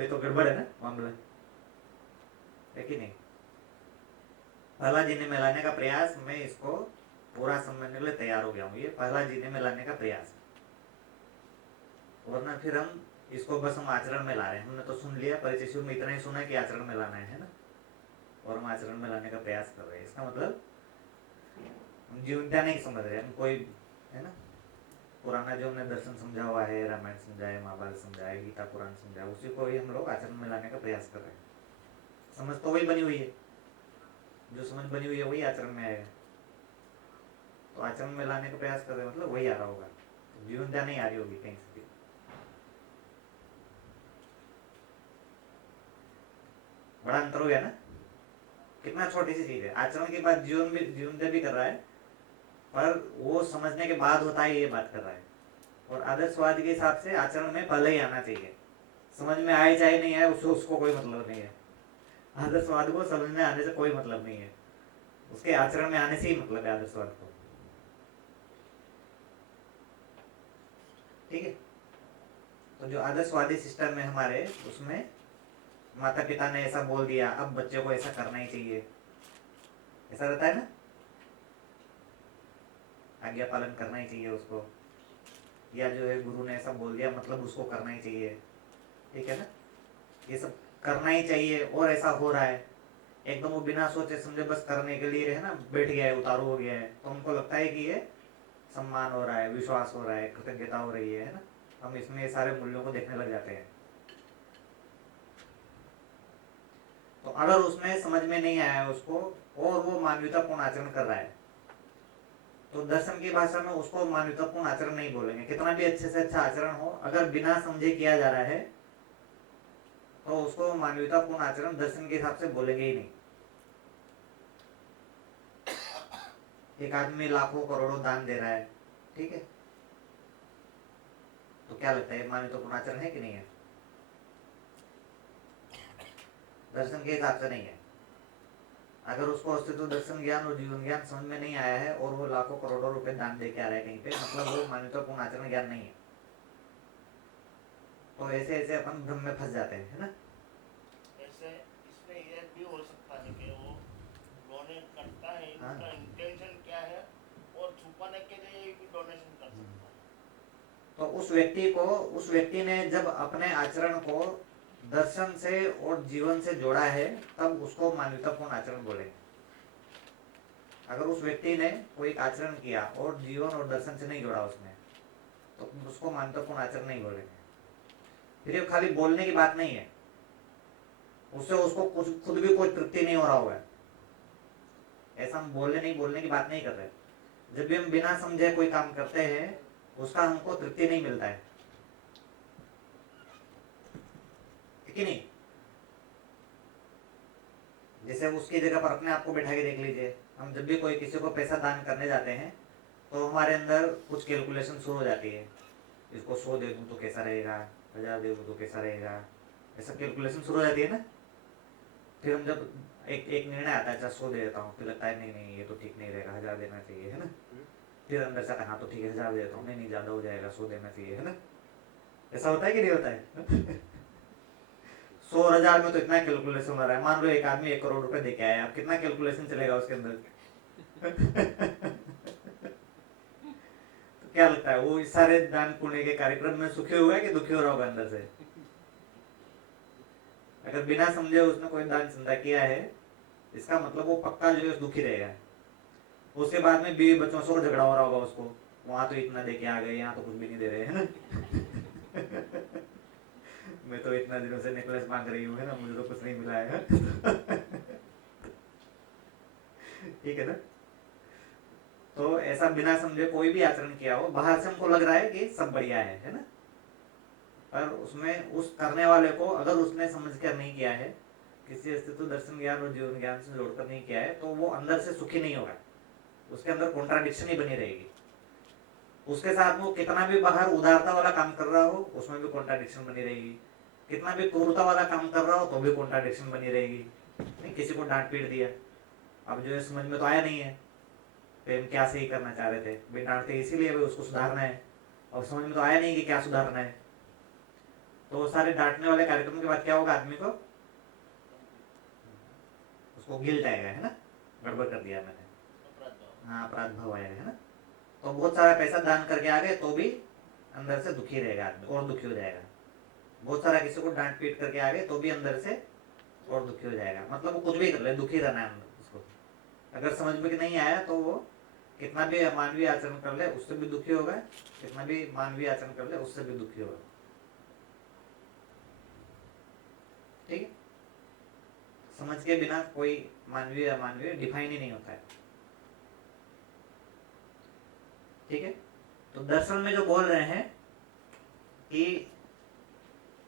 तो ये तो गड़बड़ है ना मामला, है कि नहीं। पहला जीने में लाने का प्रयास, मैं इसको पूरा समझने के लिए तैयार हो गया हूँ। ये पहला जीने में लाने का प्रयास, वरना फिर हम इसको बस हम आचरण में ला रहे हैं। हमने तो सुन लिया, परिचय शुरू में इतना ही सुना कि आचरण में लाना है ना, और हम आचरण में लाने का प्रयास कर रहे हैं। इसका मतलब हम जीवनता नहीं समझ रहे, हम कोई है ना पुराना जो हमने दर्शन समझा हुआ है, रामायण समझाए, महाभारत समझाए, गीता पुराण समझाए, उसी को ही हम लोग आचरण में लाने का प्रयास कर रहे हैं। समझ तो वही बनी हुई है, जो समझ बनी हुई है वही आचरण में आएगा। तो आचरण में लाने का प्रयास कर रहे हैं मतलब वही आ रहा होगा, तो जीवनता नहीं आ रही होगी कहीं से भी। बड़ा अंतर हो गया ना, कितना छोटी सी चीज है। आचरण के बाद जीवनता भी कर रहा है, पर वो समझने के बाद होता है, ये बात कर रहा है। और आदर्शवाद के हिसाब से आचरण में पहले ही आना चाहिए, समझ में आए चाहे नहीं आए उसको कोई मतलब नहीं है। आदर्शवाद को समझ में आने से कोई मतलब नहीं है, उसके आचरण में आने से ही मतलब है आदर्शवाद को। ठीक है। तो जो आदर्शवादी सिस्टम है हमारे, उसमें माता पिता ने ऐसा बोल दिया, अब बच्चे को ऐसा करना ही चाहिए, ऐसा रहता है ना, आज्ञा पालन करना ही चाहिए उसको, या जो है गुरु ने ऐसा बोल दिया मतलब उसको करना ही चाहिए। ठीक है ना, ये सब करना ही चाहिए और ऐसा हो रहा है, एकदम वो बिना सोचे समझे बस करने के लिए है ना बैठ गया है, उतारू हो गया है, तो हमको लगता है कि ये सम्मान हो रहा है, विश्वास हो रहा है, कृतज्ञता हो रही है ना, हम इसमें सारे मूल्यों को देखने लग जाते हैं। तो अगर उसमें समझ में नहीं आया उसको और वो मानवतापूर्ण आचरण कर रहा है, तो दर्शन की भाषा में उसको मानवतापूर्ण आचरण नहीं बोलेंगे। कितना भी अच्छे से अच्छा आचरण हो, अगर बिना समझे किया जा रहा है तो उसको मानवतापूर्ण आचरण दर्शन के हिसाब से बोलेंगे ही नहीं। एक आदमी लाखों करोड़ों दान दे रहा है, ठीक है, तो क्या लगता है मानवतापूर्ण आचरण है कि नहीं है? दर्शन के हिसाब से नहीं है। अगर उसको अस्तित्व दर्शन ज्ञान और जीवन ज्ञान समझ में नहीं आया है और वो लाखों करोड़ों रुपए दान दे के आ रहा है कहीं पे, मतलब वो मानवतापूर्ण आचरण ज्ञान नहीं है। तो ऐसे ऐसे अपन भ्रम में फंस जाते हैं, है ना। ऐसे इसमें ये भी हो सकता है कि वो डोनेट करता है, हाँ। इनका इंटेंशन क्या है, और छुपाने के लिए भी डोनेशन कर सकता है। तो उस व्यक्ति ने जब अपने आचरण को दर्शन से और जीवन से जोड़ा है, तब उसको मानवतापूर्ण आचरण बोलेंगे। अगर उस व्यक्ति ने कोई आचरण किया और जीवन और दर्शन से नहीं जोड़ा उसने, तो उसको मानवतापूर्ण आचरण नहीं बोलेंगे। फिर ये खाली बोलने की बात नहीं है, उससे उसको कुछ खुद भी कोई तृप्ति नहीं हो रहा होगा। ऐसा हम बोलने की बात नहीं कर रहे। जब भी हम बिना समझे कोई काम करते हैं उसका हमको तृप्ति नहीं मिलता है कि नहीं। जैसे उसकी जगह पर अपने आप को बैठा के देख लीजिए, हम जब भी कोई किसी को पैसा दान करने जाते हैं तो हमारे अंदर कुछ कैलकुलेशन शुरू हो जाती है, इसको 100 दे दूँ तो कैसा रहेगा, 1000 दे दूँ तो कैसा रहेगा, ऐसा कैलकुलेशन शुरू हो जाती है ना। फिर हम जब एक निर्णय आता है, अच्छा 100 दे देता हूँ, फिर लगता है नहीं नहीं ये तो ठीक नहीं रहेगा, 1000 देना चाहिए, है ना। फिर अंदर से हाँ तो ठीक है 1000 दे देता हूँ, नहीं नहीं ज़्यादा हो जाएगा, 100 देना चाहिए, है ना। ऐसा होता है कि नहीं होता है? 100 और 1000 में तो इतना कैलकुलेशन हो रहा है। मान लो एक आदमी 1 करोड़ रुपए दे के आया, अब कितना कैलकुलेशन चलेगा उसके अंदर? तो क्या लगता है वो इस सारे दान पुण्य के कार्यक्रम में सुखी हुआ है कि दुखी हो रहा होगा अंदर से? अगर बिना समझे उसने कोई दान चंदा किया है, इसका मतलब वो पक्का जो है दुखी रहेगा। उसके बाद में बीवी बच्चों से झगड़ा हो रहा होगा उसको, वहां तो इतना दे के आ गए, यहाँ तो कुछ भी नहीं दे रहे, है ना। मैं तो इतना दिनों से नेकलेस मांग रही हूँ, है ना, मुझे तो कुछ नहीं मिला है। ठीक है ना। तो ऐसा बिना समझे कोई भी आचरण किया हो, बाहर से हमको लग रहा है कि सब बढ़िया है ना, पर उसमें उस करने वाले को अगर उसने समझ कर नहीं किया है, किसी अस्तित्व दर्शन ज्ञान और जीवन ज्ञान से जोड़कर नहीं किया है, तो वो अंदर से सुखी नहीं होगा, उसके अंदर कॉन्ट्राडिक्शन ही बनी रहेगी। उसके साथ वो कितना भी बाहर उदारता वाला काम कर रहा हो उसमें भी कॉन्ट्राडिक्शन बनी रहेगी, कितना भी क्रूरता वाला काम कर रहा हो तो भी कॉन्ट्राडिक्शन बनी रहेगी। नहीं, किसी को डांट पीट दिया, अब जो है समझ में तो आया नहीं है प्रेम क्या सही करना चाह रहे थे, भाई डांटते इसीलिए भाई उसको सुधारना है, और समझ में तो आया नहीं कि क्या सुधारना है, तो वो सारे डांटने वाले कार्यक्रम के बाद क्या होगा, आदमी को उसको गिल्ट आएगा, है ना, गड़बड़ कर दिया मैंने, अपराध भाव। हाँ अपराध भाव आएगा, है ना। तो बहुत सारा पैसा दान करके आ गए तो भी अंदर से दुखी रहेगा आदमी, और दुखी हो जाएगा। बहुत सारा किसी को डांट पीट करके आ गए तो भी अंदर से और दुखी हो जाएगा। मतलब वो कुछ भी कर ले, दुखी रहना है अंदर उसको। अगर समझ में नहीं आया तो वो कितना भी मानवीय आचरण कर ले उससे भी दुखी होगा, कितना भी मानवीय आचरण कर ले उससे भी दुखी होगा। ठीक है, समझ के बिना कोई मानवीय अमानवीय डिफाइन ही नहीं होता है। ठीक है, तो दर्शन में जो बोल रहे हैं कि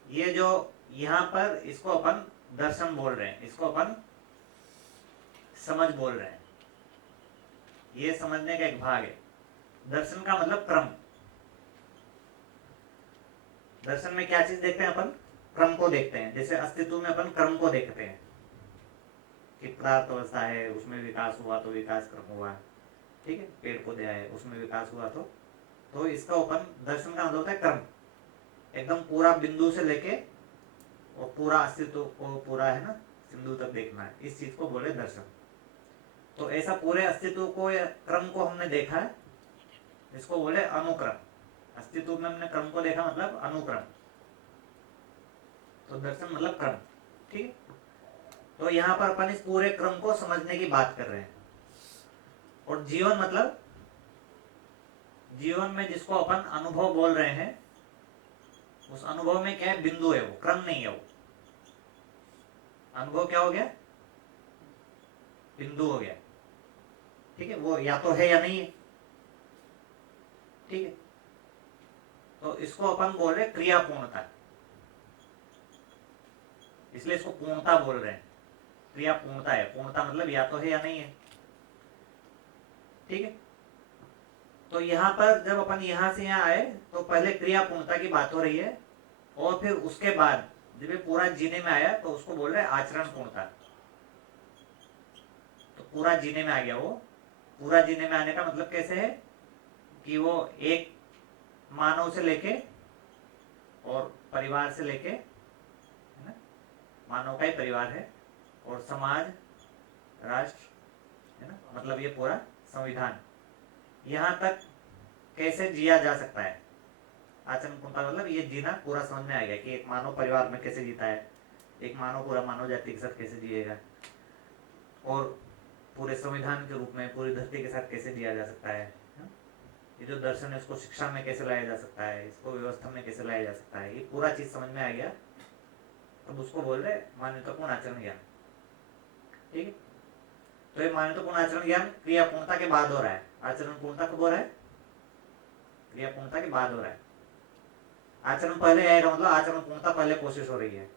ये जो यहाँ पर इसको अपन दर्शन बोल रहे हैं, इसको अपन समझ बोल रहे हैं, ये समझने का एक भाग है। दर्शन का मतलब क्रम। दर्शन में क्या चीज देखते हैं अपन, क्रम को देखते हैं। जैसे अस्तित्व में अपन क्रम को देखते हैं कि पदार्थ अवस्था है, उसमें विकास हुआ तो विकास क्रम हुआ। ठीक है, पेड़ पौधे आए उसमें विकास हुआ तो इसका अपन दर्शन का मतलब होता है क्रम, एकदम पूरा बिंदु से लेके और पूरा अस्तित्व को पूरा, है ना, सिंधु तक देखना है, इस चीज को बोले दर्शन। तो ऐसा पूरे अस्तित्व को या क्रम को हमने देखा है, इसको बोले अनुक्रम। अस्तित्व में हमने क्रम को देखा मतलब अनुक्रम, तो दर्शन मतलब क्रम। ठीक है, तो यहाँ पर अपन इस पूरे क्रम को समझने की बात कर रहे हैं। और जीवन मतलब, जीवन में जिसको अपन अनुभव बोल रहे हैं, उस अनुभव में क्या है, बिंदु है, वो क्रम नहीं है। वो अनुभव क्या हो गया, बिंदु हो गया। ठीक है, वो या तो है या नहीं है। ठीक है, तो इसको अपन बोल रहे क्रिया पूर्णता, इसलिए इसको पूर्णता बोल रहे हैं। क्रिया पूर्णता है, पूर्णता मतलब या तो है या नहीं है। ठीक है, तो यहाँ पर जब अपन यहाँ से यहाँ आए तो पहले क्रिया पूर्णता की बात हो रही है, और फिर उसके बाद जब ये पूरा जीने में आया तो उसको बोल रहे हैं आचरण पूर्णता। तो पूरा जीने में आ गया वो। पूरा जीने में आने का मतलब कैसे है कि वो एक मानव से लेके और परिवार से लेके, है ना, मानव का ही परिवार है, और समाज, राष्ट्र, है ना, मतलब ये पूरा संविधान, यहाँ तक कैसे जिया जा सकता है। आचरण पूर्णता मतलब ये जीना पूरा समझ में आएगा कि एक मानव परिवार में कैसे जीता है, एक मानव पूरा मानव जाति के साथ कैसे जिएगा, और पूरे संविधान के रूप में पूरी धरती के साथ कैसे जिया जा सकता है। ये जो दर्शन है उसको शिक्षा में कैसे लाया जा सकता है, इसको व्यवस्था में कैसे लाया जा सकता है, ये पूरा चीज समझ में आ गया, तब उसको बोल रहे मान्यतापूर्ण आचरण ज्ञान। ठीक है, तो ये मान्यतापूर्ण आचरण ज्ञान क्रिया पूर्णता के बाद हो रहा है। आचरण पूर्णता कब हो रहा है, क्रिया पूर्णता के बाद हो रहा है। आचरण पहले आएगा मतलब आचरण पूर्णता पहले कोशिश हो रही है।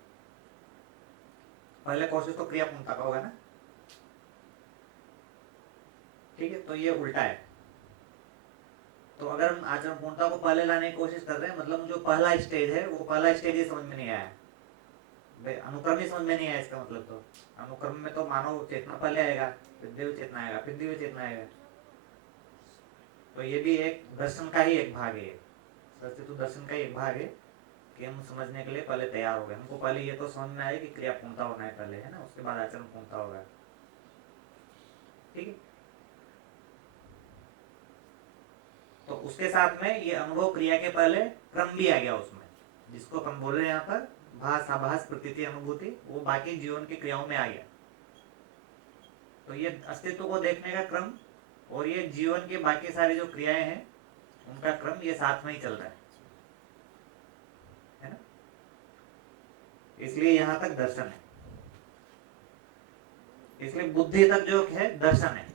पहले कोशिश तो क्रिया पूर्णता का होगा ना। ठीक है, तो ये उल्टा है। तो अगर हम आचरण पूर्णता को पहले लाने की कोशिश कर रहे हैं, मतलब जो पहला स्टेज है वो पहला स्टेज ही समझ में नहीं आया, अनुक्रम ही समझ में नहीं आया। इसका मतलब तो अनुक्रम में तो मानव चेतना पहले आएगा, फिर देव चेतना आएगा, फिर दिव्य चेतना आएगा। तो ये भी एक दर्शन का ही एक भाग है, तो दर्शन का ही एक भाग है कि हम समझने के लिए पहले तैयार हो गए। हमको पहले ये तो समझ में आए कि क्रिया पूर्णता होना है पहले, है ना, उसके बाद आचरण पूर्णता होगा। ठीक है, तो उसके साथ में ये अनुभव क्रिया के पहले क्रम भी आ गया उसमें, जिसको हम बोल रहे हैं यहाँ पर भास, आभास, प्रतीति, अनुभूति, वो बाकी जीवन की क्रियाओं में आ गया। तो ये अस्तित्व को देखने का क्रम और ये जीवन के बाकी सारी जो क्रियाएं हैं उनका क्रम, ये साथ में ही चल रहा है ना। इसलिए यहां तक दर्शन है, इसलिए बुद्धि तक जो है दर्शन है।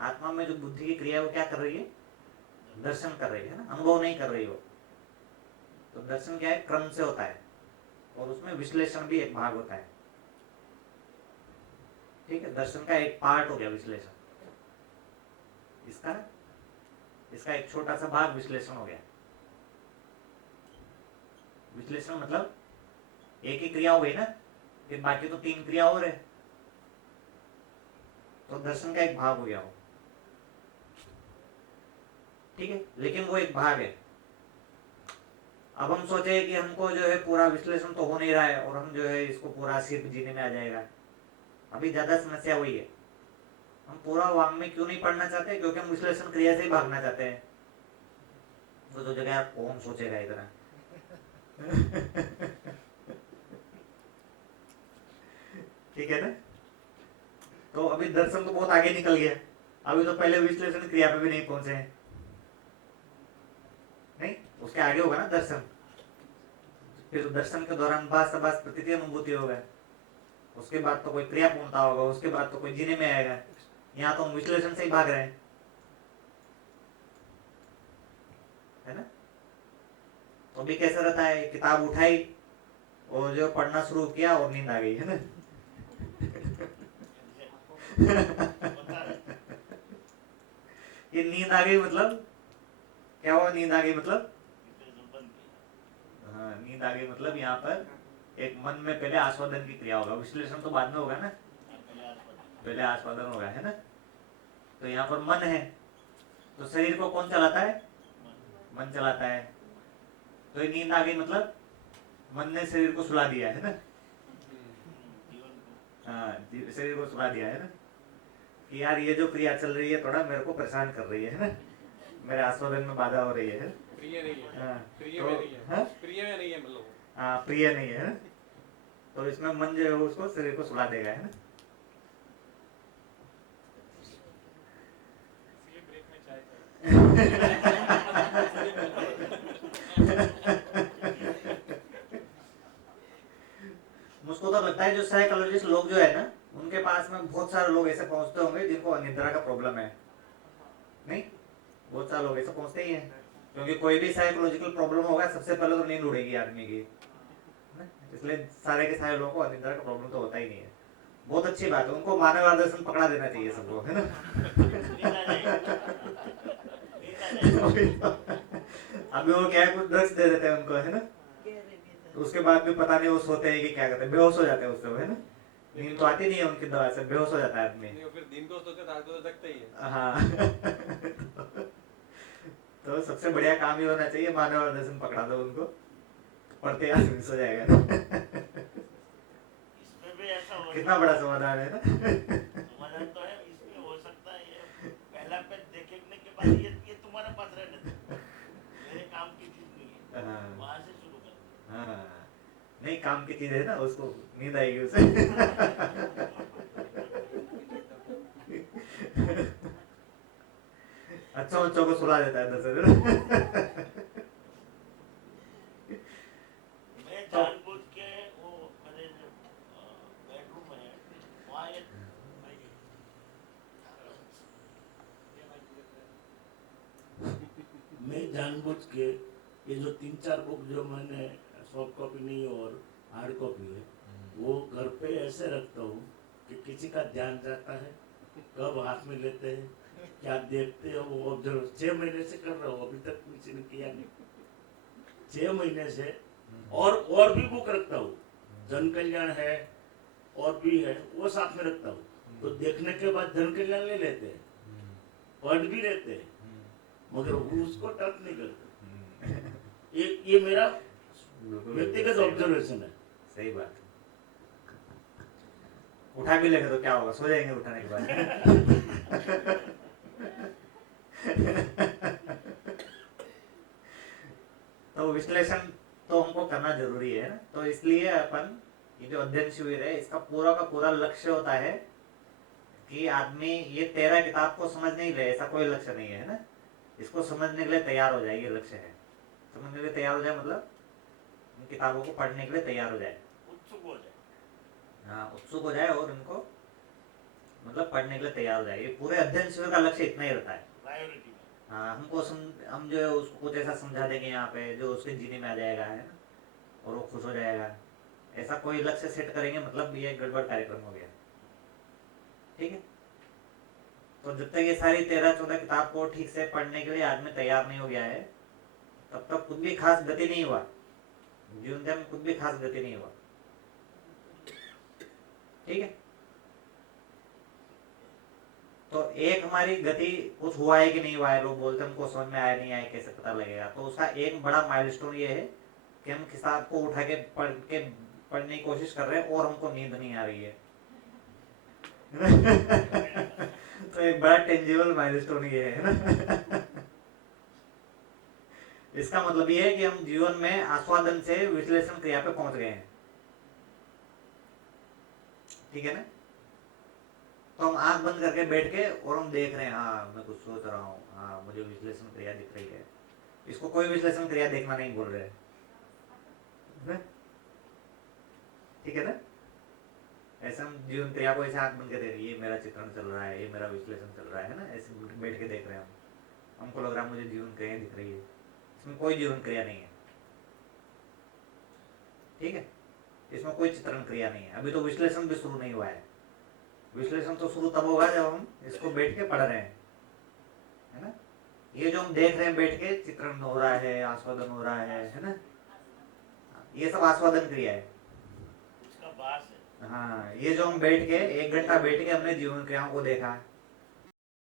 आत्मा में जो बुद्धि की क्रिया है वो क्या कर रही है, दर्शन कर रही है ना, अनुभव नहीं कर रही हो। तो दर्शन क्या है, क्रम से होता है, और उसमें विश्लेषण भी एक भाग होता है। ठीक है, दर्शन का एक पार्ट हो गया विश्लेषण, इसका एक छोटा सा भाग विश्लेषण हो गया। विश्लेषण मतलब एक ही क्रिया हो गई ना, फिर बाकी तो 3 क्रिया और है, तो दर्शन का एक भाग हो गया वो। ठीक है, लेकिन वो एक भाग है, अब हम सोचे कि हमको जो है पूरा विश्लेषण तो हो नहीं रहा है और हम जो है इसको पूरा सिर्फ जीने में आ जाएगा। अभी ज्यादा समस्या वही है, हम पूरा वाङ्मय क्यों नहीं पढ़ना चाहते, क्योंकि हम विश्लेषण क्रिया से ही भागना चाहते हैं। तो जगह यार कौन सोचेगा इतना ठीक है ना। तो अभी दर्शन तो बहुत आगे निकल गया, अभी तो पहले विश्लेषण क्रिया पे भी नहीं पहुंचे हैं। नहीं, उसके आगे होगा ना दर्शन, फिर दर्शन के दौरान भास सभास प्रतीति अनुभूति होगा, उसके बाद तो कोई क्रिया पूर्णता होगा, उसके बाद तो कोई जीने में आएगा। यहाँ तो हम विश्लेषण से ही भाग रहे हैं, है ना। तो अभी कैसा रहता है, किताब उठाई और जो पढ़ना शुरू किया और नींद आ गई, है ना ये नींद आ गई मतलब क्या हुआ, नींद आ गई मतलब, हाँ नींद आ गई मतलब यहाँ पर एक मन में पहले आस्वादन की क्रिया होगा, विश्लेषण तो बाद में होगा ना, पहले आस्वादन होगा, है ना। तो यहाँ पर मन है, तो शरीर को कौन चलाता है, मन चलाता है। तो ये नींद आ गई मतलब मन ने शरीर को सुला दिया, है ना। हाँ शरीर को सुला दिया, है ना, कि यार ये जो क्रिया चल रही है थोड़ा मेरे को परेशान कर रही है ना, मेरे आस्वादन में बाधा हो रही है। प्रिय नहीं है, हाँ, प्रिय तो में नहीं है, हाँ? प्रिय में नहीं है मतलब। हाँ प्रिय नहीं है, तो इसमें मन जो है उसको शरीर को सुला देगा, है ना। इसलिए ब्रेक में चाय मुझको तो लगता है जो साइकोलॉजिस्ट लोग जो है ना, उनके पास में बहुत सारे लोग ऐसे पहुंचते होंगे जिनको अनिद्रा का प्रॉब्लम है। नहीं, बहुत सारे लोग ऐसे पहुंचते ही हैं, क्योंकि कोई भी साइकोलॉजिकल प्रॉब्लम होगा सबसे पहले तो नींद उड़ेगी आदमी की, इसलिए सारे के सारे लोगों को अनिद्रा का प्रॉब्लम तो होता ही नहीं है। बहुत अच्छी बात है, उनको मानव दर्शन पकड़ा देना चाहिए सबको, है ना अभी वो क्या है, कुछ ड्रग्स दे देते हैं उनको, है ना, तो उसके बाद भी पता नहीं वो सोते हैं कि क्या करते हैं, बेहोश हो जाते हैं उससे, है ना। नींद तो आती नहीं है उनकी दवा से, बेहोश हो जाता है आदमी। नहीं, फिर दिन को सोते रात को जगते ही है। हाँ तो सबसे बढ़िया काम ही होना चाहिए, मानव दर्शन पकड़ा दो उनको, पढ़ते आदमी सो जाएगा ना इसमें भी ऐसा हो कितना बड़ा समाधान है ना समाधान तो है, इसमें हो सकता है ये पहला पेज देखने के बाद ये तुम्हारे पास रहने दो, मेरे काम की चीज नहीं है, हाँ। वहां से शुरू कर। हाँ नहीं, काम की चीज है ना, उसको नींद आएगी उसे अच्छा बच्चों को सुला देता है दस मैं जानबूझ के वो मेरे जो बेडरूम है वहाँ एक मैं जानबूझ के ये जो 3-4 बुक जो मैंने सॉफ्ट कॉपी नहीं और हार्ड कॉपी है वो घर पे ऐसे रखता हूँ कि किसी का ध्यान जाता है, कब हाथ में लेते हैं, क्या देखते हो, वो ऑब्जर्व 6 महीने से कर रहा हूँ, अभी तक किसी ने किया नहीं, 6 महीने से। और भी बुक रखता हूँ, जन कल्याण है और भी है, वो साथ में रखता हूँ, तो देखने के बाद जन कल्याण ले लेते हैं, पढ़ भी लेते हैं, मगर उसको टच नहीं करते। ये मेरा व्यक्तिगत ऑब्जर्वेशन है। सही बात। उठा भी लेंगे तो क्या होगा, सो जाएंगे उठाने के बाद तो विश्लेषण तो हमको करना जरूरी है ना, तो इसलिए अपन ये जो अध्ययन शिविर है इसका पूरा का पूरा लक्ष्य होता है कि आदमी ये 13 किताब को समझ नहीं ले, ऐसा कोई लक्ष्य नहीं है ना, इसको समझने के लिए तैयार हो जाए, ये लक्ष्य है। समझने के लिए तैयार हो जाए मतलब इन किताबों को पढ़ने के लिए तैयार हो जाए, उत्सुक हो जाए, हाँ उत्सुक हो जाए और इनको मतलब पढ़ने के लिए तैयार हो जाए। ये पूरे अध्ययन शिविर का लक्ष्य इतना ही रहता है। प्रायोरिटी में। हाँ हम जो है उसको कुछ ऐसा समझा देंगे यहाँ पे जो उसके जीने में आ जाएगा, है ना, और वो खुश हो जाएगा, ऐसा कोई लक्ष्य सेट करेंगे मतलब ये गड़बड़ कार्यक्रम हो गया। ठीक है, तो जब तक ये सारी 13-14 किताब को ठीक से पढ़ने के लिए आदमी तैयार नहीं हो गया है तब तक कुछ भी खास गति नहीं हुआ, जीवन में कुछ भी खास गति नहीं हुआ। ठीक है, तो एक हमारी गति कुछ हुआ है कि नहीं हुआ है, लोग बोलते हैं हमको समझ में आया नहीं आया, कैसे पता लगेगा, तो उसका एक बड़ा माइलस्टोन ये है कि हम किताब को उठा के पढ़ने की कोशिश कर रहे हैं और हमको नींद नहीं आ रही है। तो एक बड़ा टेंजिबल माइलस्टोन ये है ना। इसका मतलब ये है कि हम जीवन में आस्वादन से विश्लेषण क्रिया पे पहुंच गए हैं। ठीक है ना। तो हम आंख बंद करके बैठ के और हम देख रहे हैं, हाँ मैं कुछ सोच रहा हूँ, हाँ मुझे विश्लेषण क्रिया दिख रही है। इसको कोई विश्लेषण क्रिया देखना नहीं बोल रहे हैं। ठीक है ना। ऐसे हम जीवन क्रिया को ऐसे आंख बंद के देख रहे हैं, ये मेरा चित्रण चल रहा है, ये मेरा विश्लेषण चल रहा है ना, ऐसे बैठ के देख रहे हैं हम। हमको लग रहा है मुझे जीवन क्रिया दिख रही है, इसमें कोई जीवन क्रिया नहीं है। ठीक है, इसमें कोई चित्रण क्रिया नहीं है। अभी तो विश्लेषण भी शुरू नहीं हुआ है। विश्लेषण तो शुरू तब होगा जब हम इसको बैठ के पढ़ रहे हैं, है ना। ये जो हम देख रहे हैं बैठ के, चित्रण हो रहा है, आस्वादन हो रहा है ना, ये सब आस्वादन क्रिया है। उसका बास है। हाँ, ये जो हम बैठ के 1 घंटा बैठ के हमने जीवन क्रियाओं को देखा,